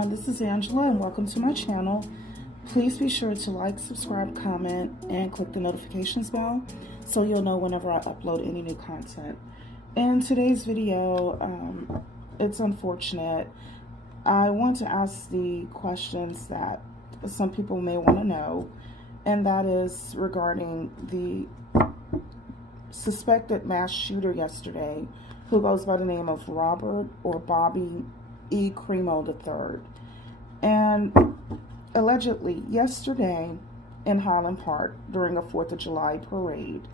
everyone, this is Angela and welcome to my channel. Please be sure to like, subscribe, comment, and click the notifications bell so you'll know whenever I upload any new content. In today's video, it's unfortunate. I want to ask the questions that some people may want to know, and that is regarding the suspected mass shooter yesterday who goes by the name of Robert or Bobby E. Crimo III. And allegedly yesterday in Highland Park during a 4th of July parade,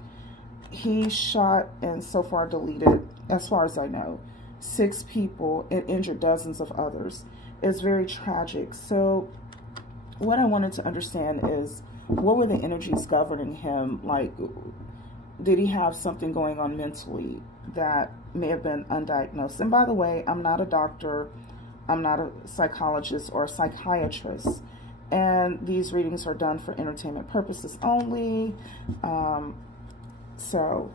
he shot and so far deleted, as far as I know, 6 people and injured dozens of others. It's very tragic. So what I wanted to understand is, what were the energies governing him? Like, did he have something going on mentally that may have been undiagnosed? And by the way, I'm not a doctor, I'm not a psychologist or a psychiatrist, and these readings are done for entertainment purposes only. So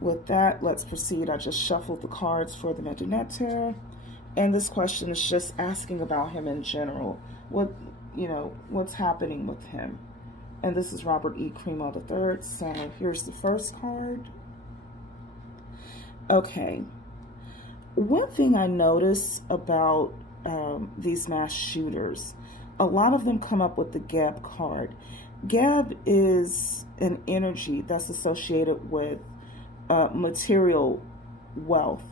with that, let's proceed. I just shuffled the cards for the Medunette, and this question is just asking about him in general. What's happening with him? And this is Robert E. Crimo III. So here's the first card. Okay. One thing I notice about these mass shooters, a lot of them come up with the Gab card. Gab is an energy that's associated with material wealth.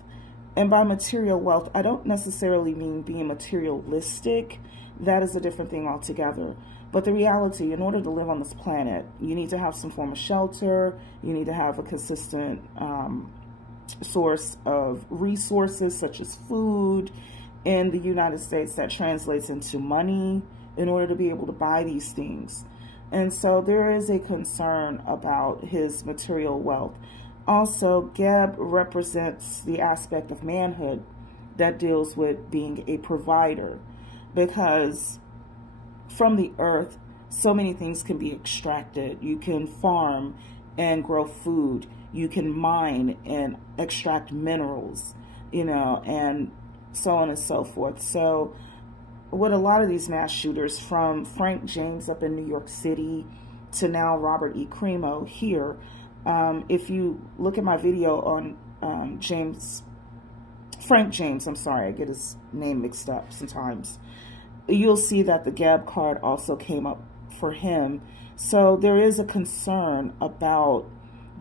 And by material wealth, I don't necessarily mean being materialistic. That is a different thing altogether. But the reality, in order to live on this planet, you need to have some form of shelter. You need to have a consistent source of resources such as food. In the United States, that translates into money in order to be able to buy these things. And so there is a concern about his material wealth. Also, Geb represents the aspect of manhood that deals with being a provider, because from the earth, so many things can be extracted. You can farm and grow food. You can mine and extract minerals, and so on and so forth. So with a lot of these mass shooters, from Frank James up in New York City to now Robert E. Crimo here, if you look at my video on Frank James, I'm sorry, I get his name mixed up sometimes, you'll see that the Gab card also came up for him. So there is a concern about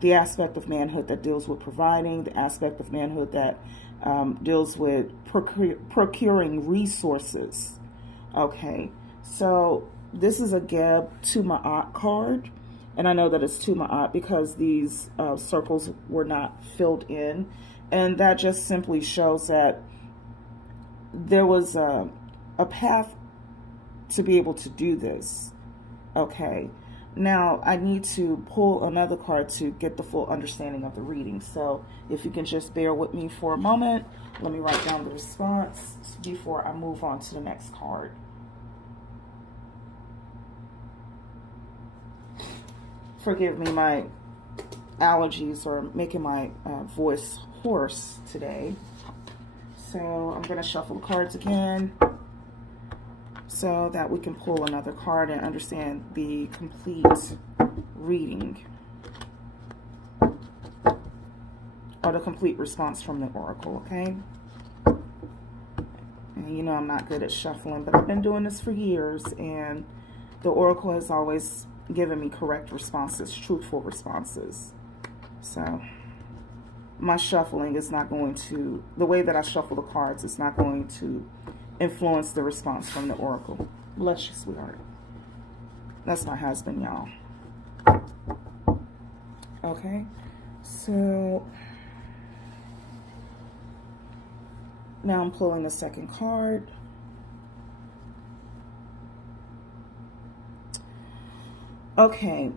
the aspect of manhood that deals with providing, the aspect of manhood that deals with procuring resources. Okay, so this is a Geb to Ma'at card, and I know that it's to Ma'at because these circles were not filled in, and that just simply shows that there was a path to be able to do this. Okay, now I need to pull another card to get the full understanding of the reading. So if you can just bear with me for a moment, let me write down the response before I move on to the next card. Forgive me, my allergies are making my voice hoarse today. So I'm going to shuffle the cards again so that we can pull another card and understand the complete reading, or the complete response from the oracle, okay? And I'm not good at shuffling, but I've been doing this for years, and the oracle has always given me correct responses, truthful responses. So my shuffling is not going to, the way that I shuffle the cards is not going to influence the response from the oracle. Bless you, sweetheart. That's my husband, y'all. Okay, so now I'm pulling the second card. Okay,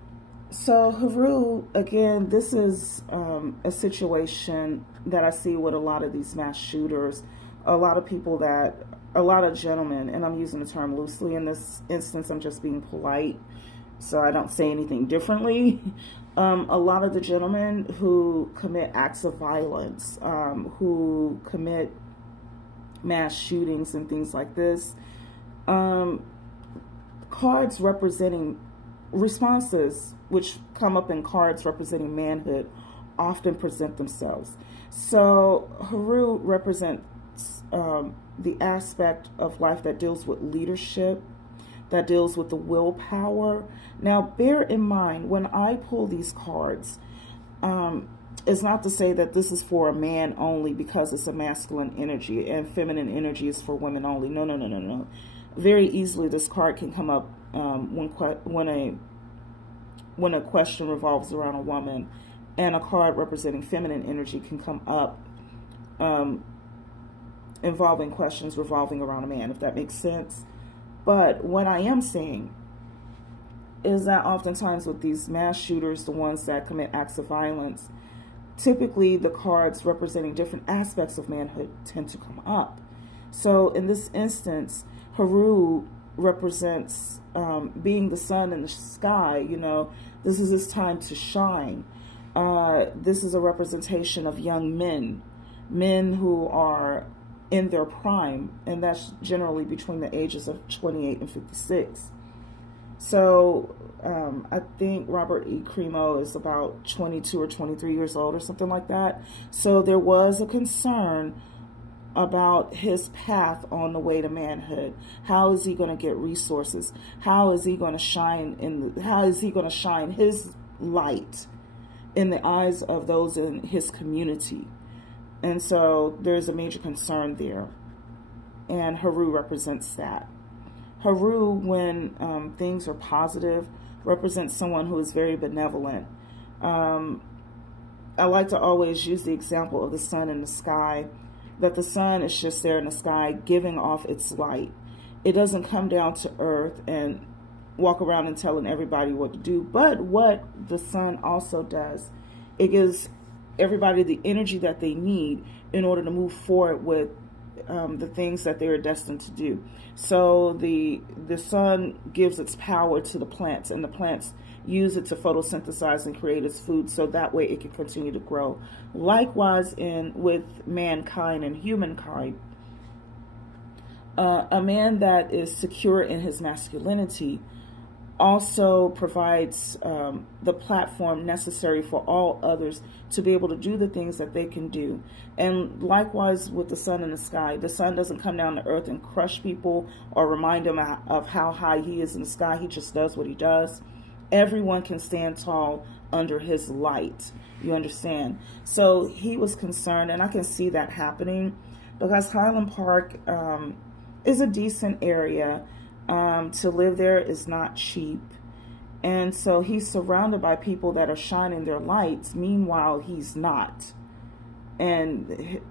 so Haru, again, this is a situation that I see with a lot of these mass shooters, a lot of gentlemen, and I'm using the term loosely in this instance, I'm just being polite, so I don't say anything differently. A lot of the gentlemen who commit acts of violence, who commit mass shootings and things like this. Um, Cards representing responses, which come up in cards representing manhood, often present themselves. So Haru represents the aspect of life that deals with leadership, that deals with the willpower. Now, bear in mind, when I pull these cards, it's not to say that this is for a man only because it's a masculine energy and feminine energy is for women only. No, no, no, no, no. Very easily, this card can come up when a question revolves around a woman, and a card representing feminine energy can come up involving questions revolving around a man, if that makes sense. But what I am saying is that oftentimes with these mass shooters, the ones that commit acts of violence, typically the cards representing different aspects of manhood tend to come up. So in this instance, Haru represents being the sun in the sky. You know, this is his time to shine. This is a representation of young men who are in their prime, and that's generally between the ages of 28 and 56. So I think Robert E. Crimo is about 22 or 23 years old or something like that. So there was a concern about his path on the way to manhood. How is he going to get resources? How is he going to shine how is he going to shine his light in the eyes of those in his community? And so there's a major concern there. And Haru represents that. Haru, when things are positive, represents someone who is very benevolent. I like to always use the example of the sun in the sky, that the sun is just there in the sky giving off its light. It doesn't come down to earth and walk around and telling everybody what to do. But what the sun also does, it gives everybody the energy that they need in order to move forward with the things that they are destined to do. So the sun gives its power to the plants, and the plants use it to photosynthesize and create its food, so that way it can continue to grow. Likewise, with mankind and humankind, a man that is secure in his masculinity also provides the platform necessary for all others to be able to do the things that they can do. And likewise with the sun in the sky, the sun doesn't come down to earth and crush people or remind them of how high he is in the sky. He just does what he does. Everyone can stand tall under his light. You understand? So he was concerned, and I can see that happening because Highland Park is a decent area. To live there is not cheap. And so he's surrounded by people that are shining their lights. Meanwhile, he's not. And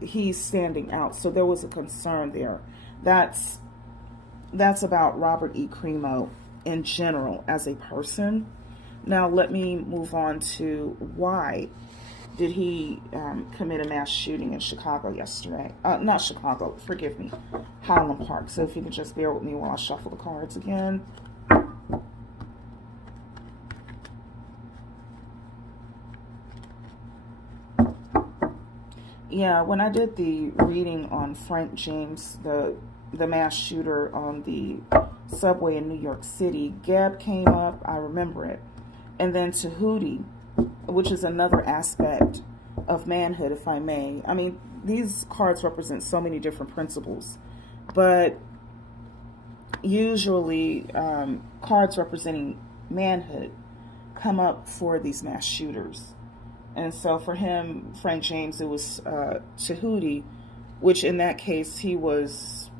he's standing out. So there was a concern there. That's about Robert E. Crimo in general as a person. Now let me move on to why did he commit a mass shooting in Chicago yesterday? Not Chicago, forgive me, Highland Park. So if you can just bear with me while I shuffle the cards again. Yeah, when I did the reading on Frank James, the mass shooter on the subway in New York City, Gab came up, I remember it. And then Tahuti, which is another aspect of manhood, if I may. I mean, these cards represent so many different principles, but usually cards representing manhood come up for these mass shooters. And so for him, Frank James, it was Tahuti, which in that case he was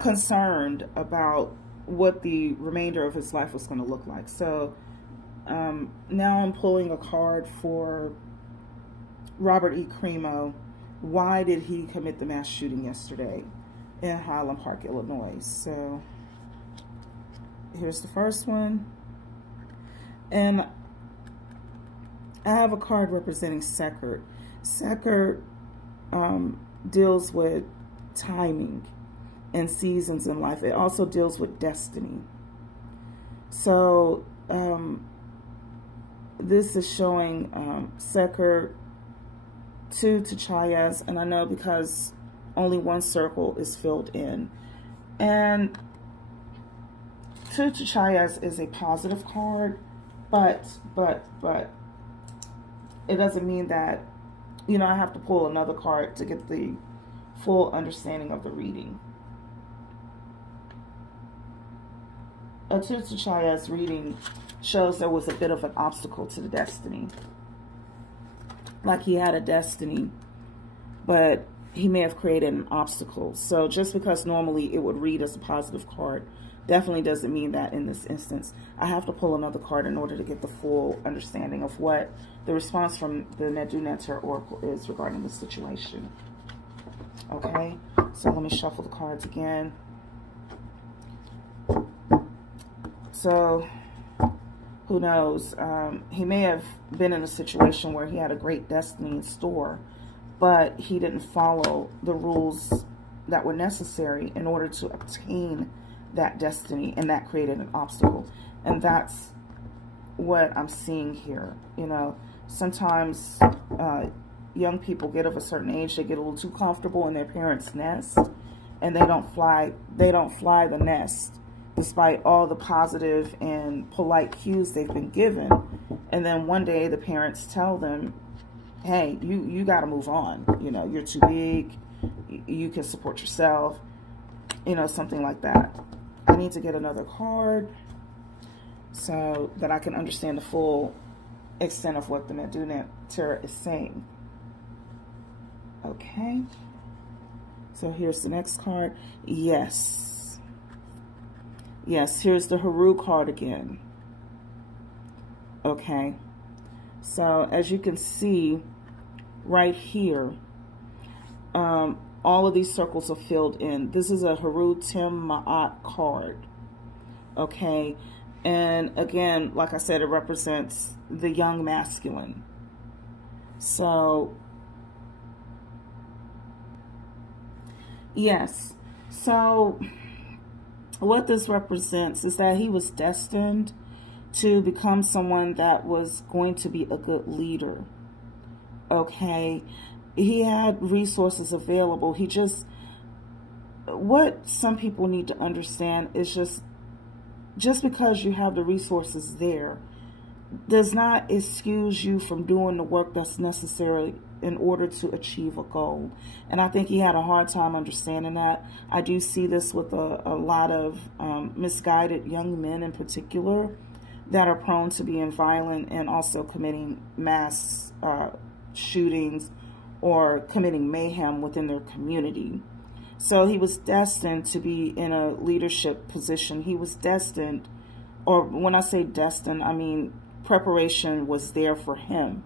concerned about what the remainder of his life was going to look like. So now I'm pulling a card for Robert E. Crimo. Why did he commit the mass shooting yesterday in Highland Park, Illinois? So here's the first one. And I have a card representing Sekert. Sekert deals with timing and seasons in life. It also deals with destiny. So this is showing Sekert to Chayas, and I know because only one circle is filled in. And Two to Chayas is a positive card, but it doesn't mean that, I have to pull another card to get the full understanding of the reading. A Two to Chayas reading shows there was a bit of an obstacle to the destiny. Like he had a destiny, but he may have created an obstacle. So just because normally it would read as a positive card, definitely doesn't mean that in this instance. I have to pull another card in order to get the full understanding of what the response from the Medu-Neter Oracle is regarding the situation. Okay, so let me shuffle the cards again. So, who knows? He may have been in a situation where he had a great destiny in store, but he didn't follow the rules that were necessary in order to obtain that destiny, and that created an obstacle. And that's what I'm seeing here. Sometimes young people get of a certain age, they get a little too comfortable in their parents' nest, and they don't fly the nest despite all the positive and polite cues they've been given. And then one day the parents tell them, hey, you got to move on. You're too big. You can support yourself. Something like that. I need to get another card so that I can understand the full extent of what the Medu-Neter is saying. Okay. So here's the next card. Yes, here's the Haru card again. Okay. So as you can see right here, all of these circles are filled in. This is a Haru Tim Ma'at card. Okay. And again, like I said, it represents the young masculine. So, yes. So, what this represents is that he was destined to become someone that was going to be a good leader. Okay. He had resources available. What some people need to understand is just because you have the resources there does not excuse you from doing the work that's necessary in order to achieve a goal. And I think he had a hard time understanding that. I do see this with a lot of misguided young men in particular that are prone to being violent and also committing mass shootings or committing mayhem within their community. So he was destined to be in a leadership position. He was destined, or when I say destined, I mean preparation was there for him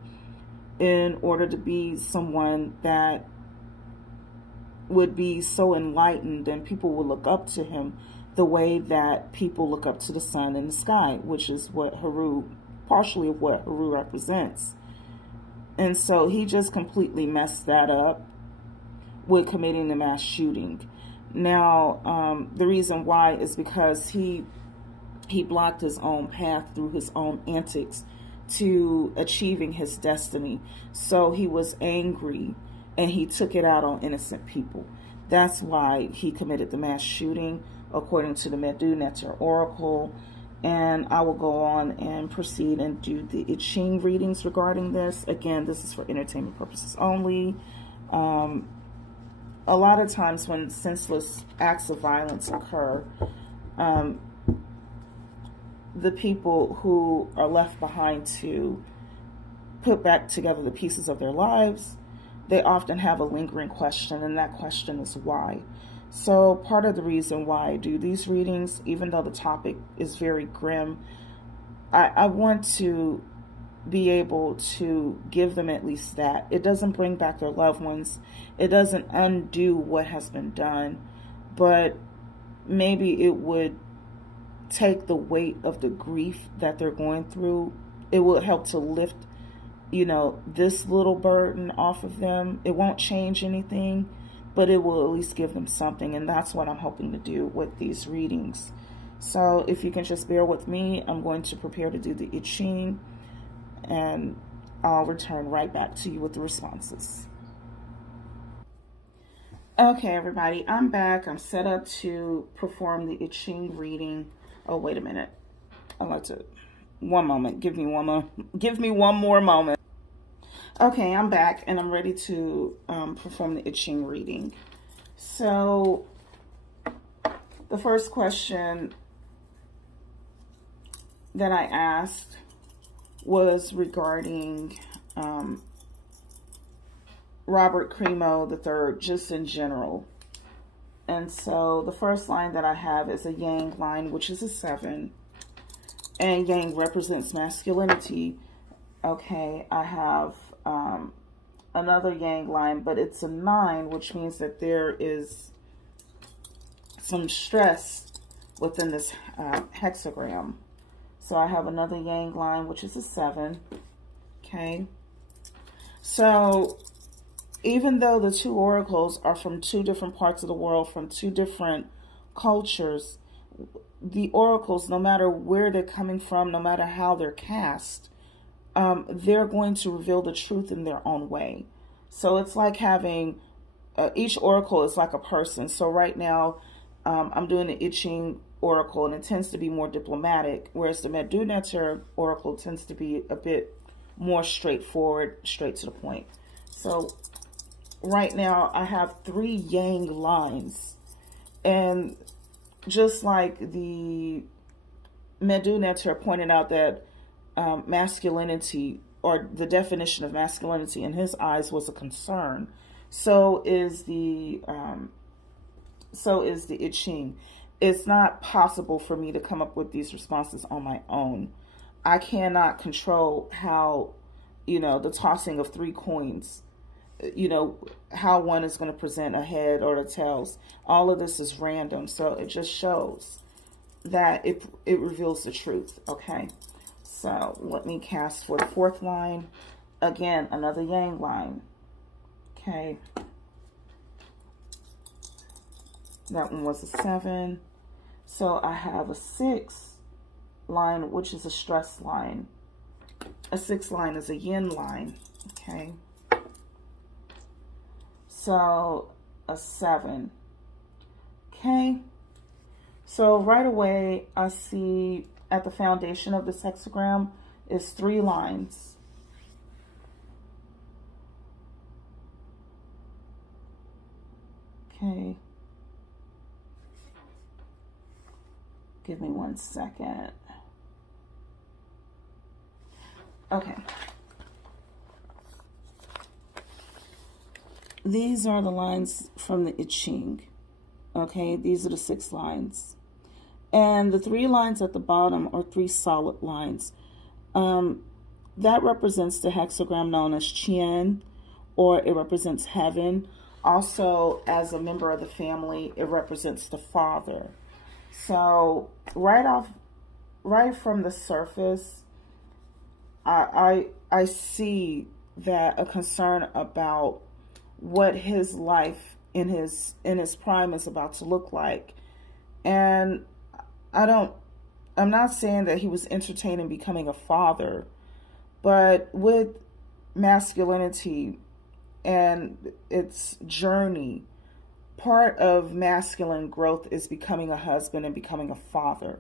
in order to be someone that would be so enlightened and people would look up to him the way that people look up to the sun in the sky, which is partially what Haru represents. And so he just completely messed that up with committing the mass shooting. Now, the reason why is because he blocked his own path through his own antics to achieving his destiny. So he was angry and he took it out on innocent people. That's why he committed the mass shooting, according to the Medu-Neter Oracle. And I will go on and proceed and do the I Ching readings regarding this. Again, this is for entertainment purposes only. A lot of times when senseless acts of violence occur, the people who are left behind to put back together the pieces of their lives, they often have a lingering question, and that question is why. So part of the reason why I do these readings, even though the topic is very grim, I want to be able to give them at least that. It doesn't bring back their loved ones. It doesn't undo what has been done, but maybe it would take the weight of the grief that they're going through. It will help to lift, this little burden off of them. It won't change anything, but it will at least give them something. And that's what I'm hoping to do with these readings. So if you can just bear with me, I'm going to prepare to do the I Ching, and I'll return right back to you with the responses. Okay, everybody, I'm back. I'm set up to perform the I Ching reading. Oh, wait a minute. I'd like to. One moment. Give me one more. Give me one more moment. Okay, I'm back and I'm ready to perform the I Ching reading. So, the first question that I asked was regarding Robert Crimo III, just in general. And so the first line that I have is a yang line, which is a 7. And yang represents masculinity. Okay, I have another yang line, but it's a 9, which means that there is some stress within this hexagram. So I have another yang line, which is a 7. Okay. So even though the two oracles are from two different parts of the world, from two different cultures, the oracles, no matter where they're coming from, no matter how they're cast, they're going to reveal the truth in their own way. So it's like having, each oracle is like a person. So right now, I'm doing the I Ching oracle, and it tends to be more diplomatic, whereas the Medu oracle tends to be a bit more straightforward, straight to the point. So right now, I have 3 yang lines, and just like the Medu pointed out that masculinity, or the definition of masculinity in his eyes, was a concern, so is the I Ching. It's not possible for me to come up with these responses on my own. I cannot control how, the tossing of 3 coins, how one is going to present a head or the tails. All of this is random, so it just shows that it reveals the truth. Okay, so let me cast for the 4th line. Again, another yang line. Okay, that one was a 7. So I have a 6 line, which is a stress line. A 6 line is a yin line. Okay, so a 7. Okay, so right away I see at the foundation of this hexagram is 3 lines. Okay, give me 1 second. Okay, these are the lines from the I Ching. Okay, these are the 6 lines. And the 3 lines at the bottom are 3 solid lines. That represents the hexagram known as Qian, or it represents heaven. Also, as a member of the family, it represents the father. So right from the surface, I see that a concern about what his life in his prime is about to look like. And I'm not saying that he was entertaining becoming a father, but with masculinity and its journey, part of masculine growth is becoming a husband and becoming a father.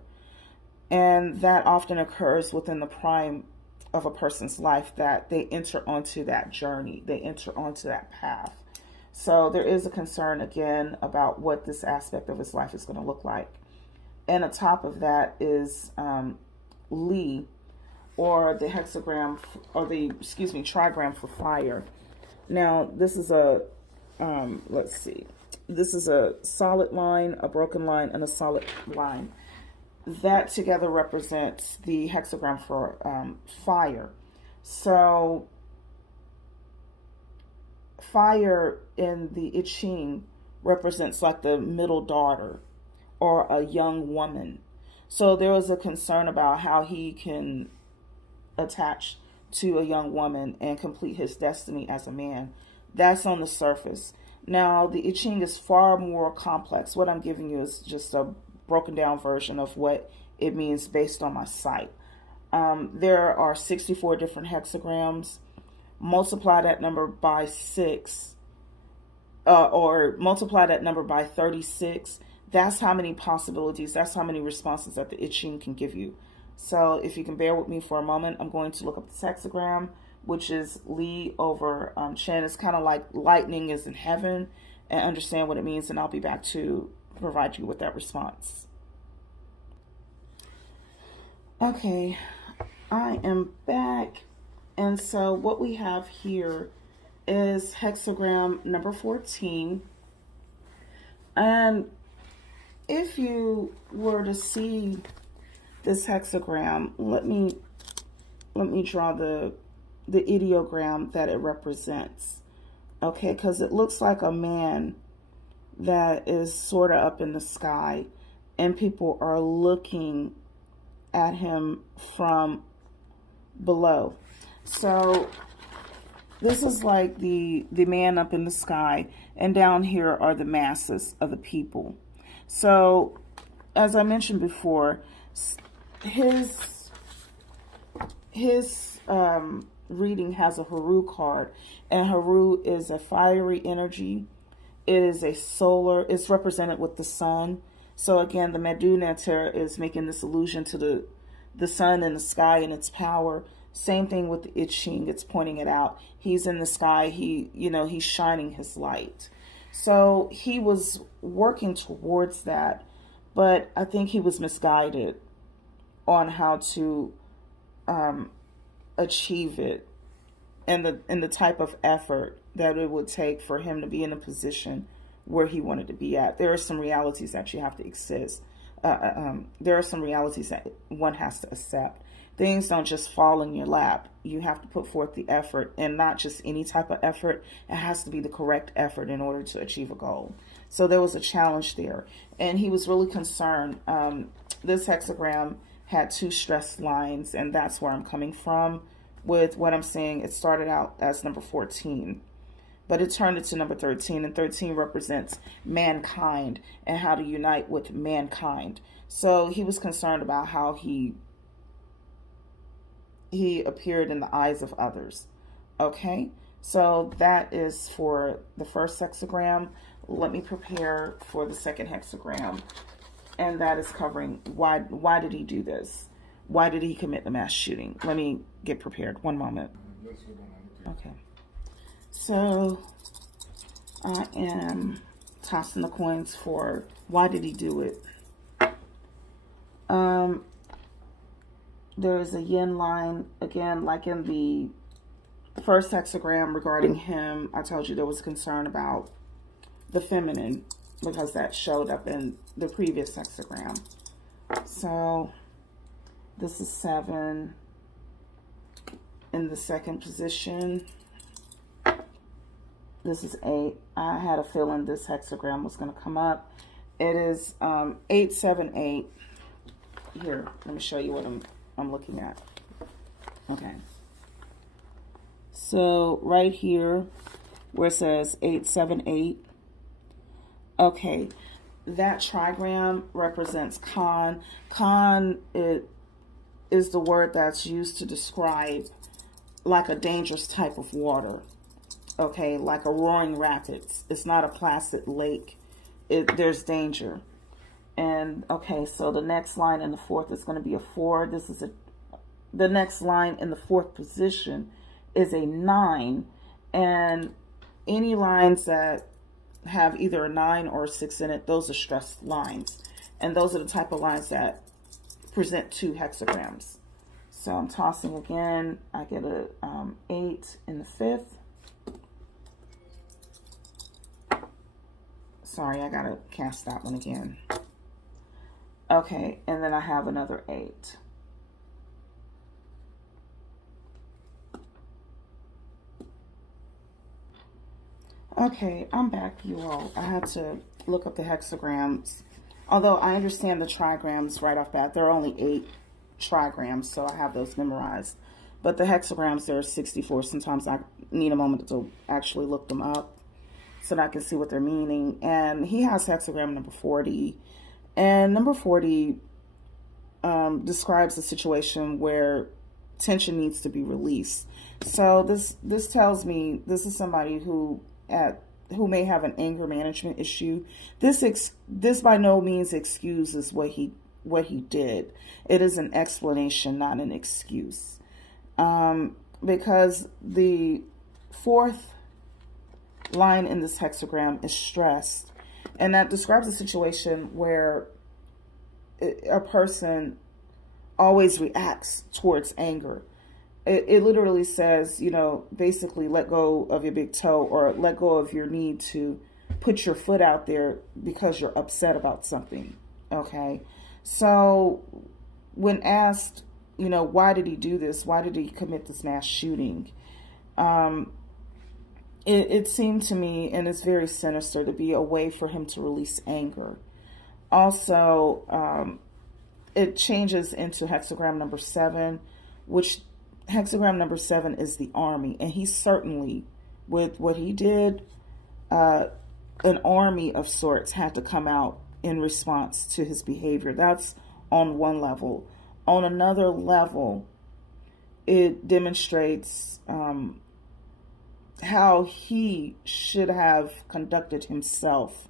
And that often occurs within the prime of a person's life, that they enter onto that journey, they enter onto that path. So there is a concern again about what this aspect of his life is going to look like. And on top of that is Li, or the hexagram, or the, trigram for fire. Now, this is a, let's see, this is a solid line, a broken line, and a solid line. That together represents the hexagram for fire. So fire in the I Ching represents like the middle daughter or a young woman. So there was a concern about how he can attach to a young woman and complete his destiny as a man. That's on the surface. Now, the I Ching is far more complex. What I'm giving you is just a broken down version of what it means based on my sight. There are 64 different hexagrams. Multiply that number by 6, or multiply that number by 36. That's how many possibilities, that's how many responses that the I Ching can give you. So if you can bear with me for a moment, I'm going to look up the hexagram, which is Li over Chen. It's kind of like lightning is in heaven, and understand what it means, and I'll be back to provide you with that response. Okay, I am back. And so what we have here is hexagram number 14. And if you were to see this hexagram, let me draw the ideogram that it represents. Okay, because it looks like a man that is sort of up in the sky, and people are looking at him from below. So this is like the man up in the sky, and down here are the masses of the people. So as I mentioned before, his reading has a Haru card, and Haru is a fiery energy. It is a solar, it's represented with the sun. So again, the Medu Neter is making this allusion to the sun in the sky and its power. Same thing with the I Ching, it's pointing it out. He's in the sky, he's shining his light. So he was working towards that, but I think he was misguided on how to achieve it, and the type of effort that it would take for him to be in a position where he wanted to be at. There are some realities that you have to exist. There are some realities that one has to accept. Things don't just fall in your lap. You have to put forth the effort, and not just any type of effort. It has to be the correct effort in order to achieve a goal. So there was a challenge there, and he was really concerned. This hexagram had 2 stress lines, and that's where I'm coming from with what I'm saying. It started out as number 14, but it turned into number 13, and 13 represents mankind and how to unite with mankind. So he was concerned about how he appeared in the eyes of others. Okay, so that is for the first hexagram. Let me prepare for the second hexagram, and that is covering why did he do this? Why did he commit the mass shooting? Let me get prepared. One moment. Okay. So I am tossing the coins for why did he do it. There is a yin line, again, like in the first hexagram regarding him. I told you there was concern about the feminine because that showed up in the previous hexagram. So this is 7 in the second position. This is 8. I had a feeling this hexagram was going to come up. It is 878. Here, let me show you what I'm looking at. Okay. So right here where it says 878. Okay. That trigram represents Khan. Khan is the word that's used to describe like a dangerous type of water. Okay, like a roaring rapids. It's not a placid lake. There's danger. And okay, so the next line in the fourth is going to be a 4. The next line in the fourth position is a 9. And any lines that have either a 9 or a 6 in it, those are stressed lines. And those are the type of lines that present 2 hexagrams. So I'm tossing again. I get a 8 in the 5th. Sorry, I gotta cast that one again. Okay, and then I have another 8. Okay, I'm back, you all. I had to look up the hexagrams. Although I understand the trigrams right off bat. There are only 8 trigrams, so I have those memorized. But the hexagrams, there are 64. Sometimes I need a moment to actually look them up so that I can see what they're meaning. And he has hexagram number 40. And number 40 describes a situation where tension needs to be released. So this tells me this is somebody who at who may have an anger management issue, this by no means excuses what he did. It is an explanation, not an excuse. Because the fourth line in this hexagram is stressed, and that describes a situation where a person always reacts towards anger. It literally says, basically let go of your big toe, or let go of your need to put your foot out there because you're upset about something. Okay. So when asked, why did he do this? Why did he commit this mass shooting? It seemed to me, and it's very sinister, to be a way for him to release anger. Also, it changes into hexagram number 7, which hexagram number 7 is the army. And he certainly, with what he did, an army of sorts had to come out in response to his behavior. That's on one level. On another level, it demonstrates how he should have conducted himself.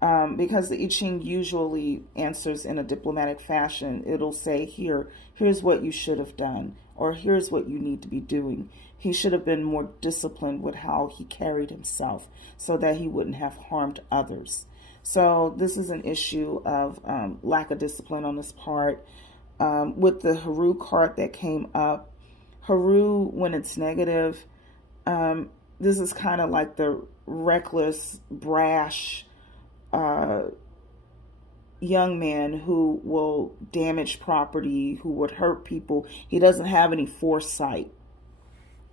Because the I Ching usually answers in a diplomatic fashion. It'll say, here's what you should have done, or here's what you need to be doing. He should have been more disciplined with how he carried himself so that he wouldn't have harmed others. So this is an issue of lack of discipline on his part. With the Haru card that came up, Haru, when it's negative, this is kind of like the reckless, brash young man who will damage property, who would hurt people. He doesn't have any foresight.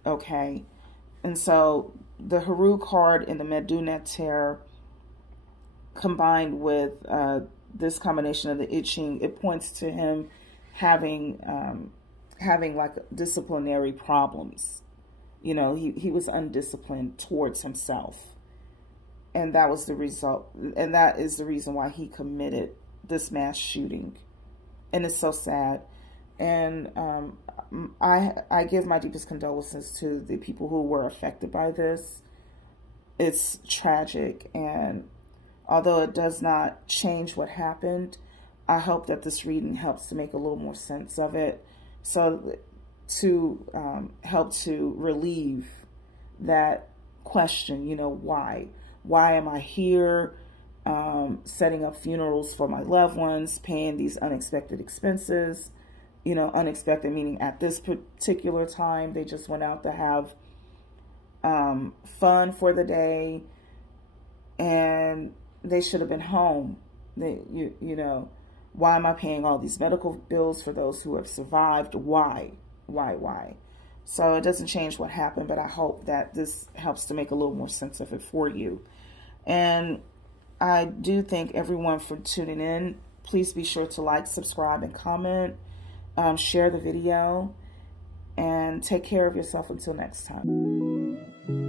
Okay. And so the Haru card and the Meduneter combined with this combination of the I Ching, it points to him having like disciplinary problems. He was undisciplined towards himself. And that was the result. And that is the reason why he committed this mass shooting. And it's so sad. And I give my deepest condolences to the people who were affected by this. It's tragic. And although it does not change what happened, I hope that this reading helps to make a little more sense of it. So to help to relieve that question, why? Why am I here, setting up funerals for my loved ones, paying these unexpected expenses, unexpected meaning at this particular time, they just went out to have fun for the day, and they should have been home. Why am I paying all these medical bills for those who have survived? Why? So it doesn't change what happened, but I hope that this helps to make a little more sense of it for you. And I do thank everyone for tuning in. Please be sure to like, subscribe, and comment. Share the video. And take care of yourself until next time.